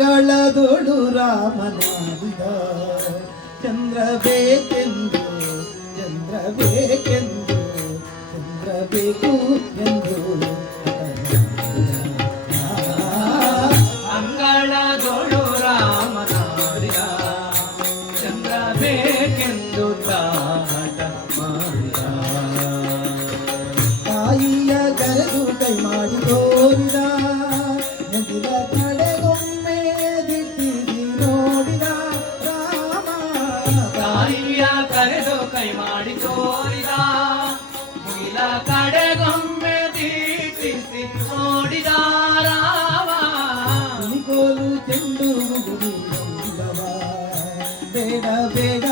ಅಂಗಳದೊಳು ರಾಮನಾಡಿದ ಚಂದ್ರ ಬೇಕೆಂದು ಚಂದ್ರ ಬೇಕೆಂದು ಚಂದ್ರ ಬೇಕು ಎಂದು ಅಂಗಳದೊಳು ರಾಮನಾಡಿದ ಚಂದ್ರ ಬೇಕೆಂದು ತಾಟ ಮಾಡಿದ ತಾಯಿಯ ಕರೆದು ಕೈ ಮಾಡಿ ತೋರಿದ ಮುಗಿದ ಕಡೆಗೊಮ್ಮೆ ದಿಟ್ಟಿಸಿ ನೋಡಿದ ರಾಮ ತಾಯಿಯ ಕರೆದು ಕೈ ಮಾಡಿ ತೋರಿದ ಮುಗಿಲ ಕಡೆಗೊಮ್ಮೆ ದಿಟ್ಟಿಸಿ ನೋಡಿದ ರಾಮ ಕೋಲು ಚೆಂಡು ಮುಗುದಿಲ್ಲವ ಬೇಡ ಬೇಡ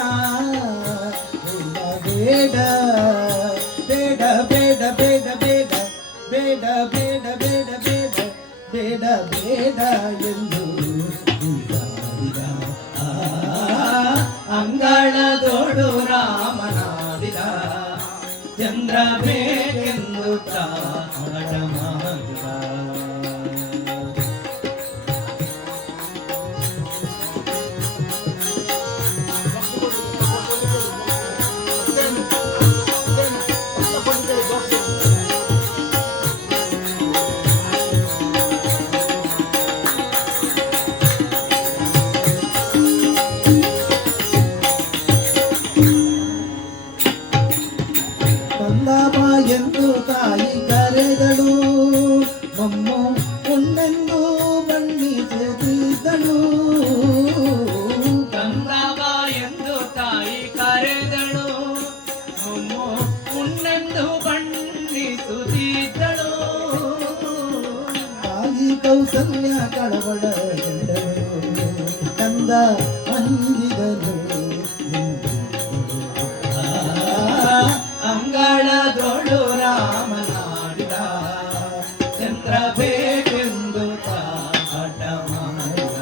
ಬೇಡ ಬೇಡ ಬೇಡ ಬೇಡ ಬೇಡ ಬೇಡ ಬೇಡ ಬೇಡ ಬೇಡ ಬೇಡ ಬೇಡ ಎಂದು ಅಂಗಳದೊಳು ರಾಮನಾಡಿದ ಚಂದ್ರ ಬೇಕೆಂದು ತಾಟ ಮಾಡಿದ ಕಂದಮ್ಮ ಎಂದು ತಾಯಿ ಕರೆದಳು ಮೊಮ್ಮು ಉಣ್ಣೆಂದು ಬಣ್ಣಿಸುತ್ತಿದ್ದಳು ಕಂದವ ಎಂದು ತಾಯಿ ಕರೆದಳು ಮೊಮ್ಮು ಉಣ್ಣೆಂದು ಬಣ್ಣಿಸುತ್ತಿದ್ದಳು ತಾಯಿ ಕೌಸಲ್ಯ ಕಳವಳಗೊಂಡಳು ಕಂದ ಅಂಜಿದನು ಅಂಗಳದೊಳು ರಾಮನಾಡಿದ ಚಂದ್ರ ಬೇಕೆಂದು ತಾಟ ಮಾಡಿದ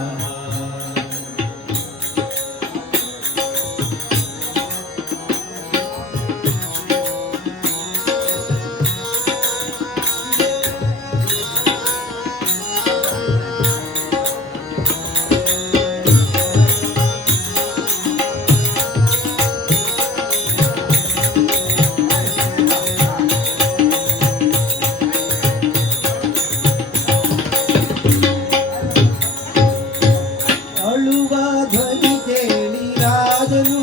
ಅಳುವ ಧ್ವನಿ ಕೇಳಿ ರಾಜನು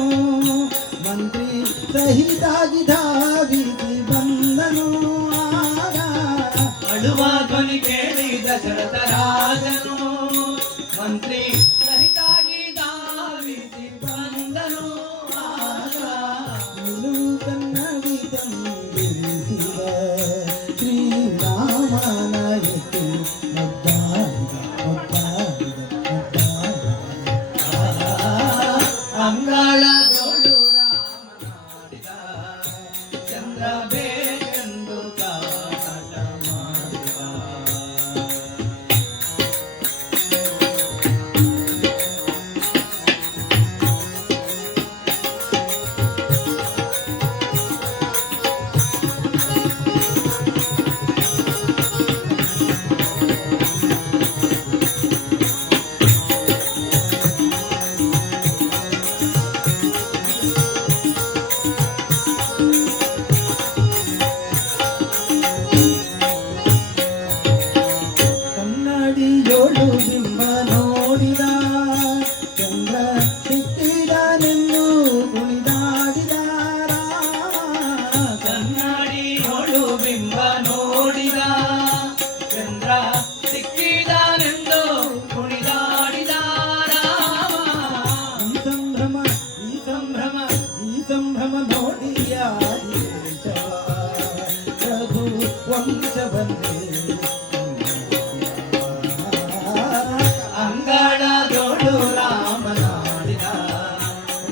ಮಂತ್ರಿ ಸಹಿತಾಗಿ ಧಾವಿಸಿ ಬಂದನು ಆಗ ಅಳುವ ಧ್ವನಿ ಕೇಳಿ ದಶರಥ ರಾಜನು ಮಂತ್ರಿ ಸಹಿತಾಗಿ ಧಾವಿಸಿ ಬಂದನು ಆಗ ನಿಲು ಕನ್ನಡಿ ತಂದಿರಿಸಿದ ಶ್ರೀರಾಮನ ಎತ್ತು ಮುದ್ದಾಡಿದ ಮುದ್ದಾಡಿದ ಮುದ್ದಾಡಿದ ಅಂಗಳದೊಳು ರಾಮನಾಡಿದ ಚಂದ್ರ ಬೇಕೆಂದು ತಾಟ ಮಾಡಿದ ಕನ್ನಡಿಯೋಳು ಬಿಂಬ ನೋಡಿದ ಚಂದ್ರ ಸಿಕ್ಕಿದನೆಂದು ಕುಣಿದಾಡಿದ ರಾಮ ಕನ್ನಡಿಯೊಳು ಬಿಂಬ ನೋಡಿದ ಚಂದ್ರ ಸಿಕ್ಕಿದನೆಂದು ಕುಣಿದಾಡಿದ ರಾಮ ಈ ಸಂಭ್ರಮ ಈ ಸಂಭ್ರಮ ಈ ಸಂಭ್ರಮ ನೋಡಿಯ ಪ್ರಭು ವಂಶವನ್ನೇ ಅಂಗಳದೊಳು ರಾಮನಾಡಿದ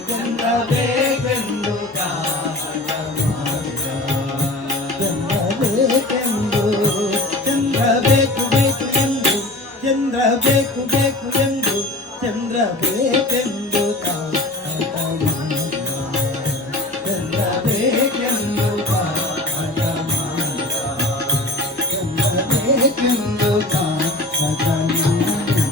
ಚಂದ್ರ ಬೇಕೆಂದು ತಾಟ ಮಾಡಿದ ಚಂದ್ರ ಬೇಕೆಂದು ಚಂದ್ರ ಬೇಕು ಬೇಕು ಎಂದು ಚಂದ್ರ ಬೇಕು ಬೇಕು ಎಂದು ಚಂದ್ರ ಬೇಕೆಂದು ತಾಟ ಮಾಡಿದ ಚಂದ್ರ ಬೇಕೆಂದು ತಾಟ ಮಾಡಿದ ಚಂದ್ರ ಬೇಕೆಂದು ತಾಟ ಮಾಡಿದ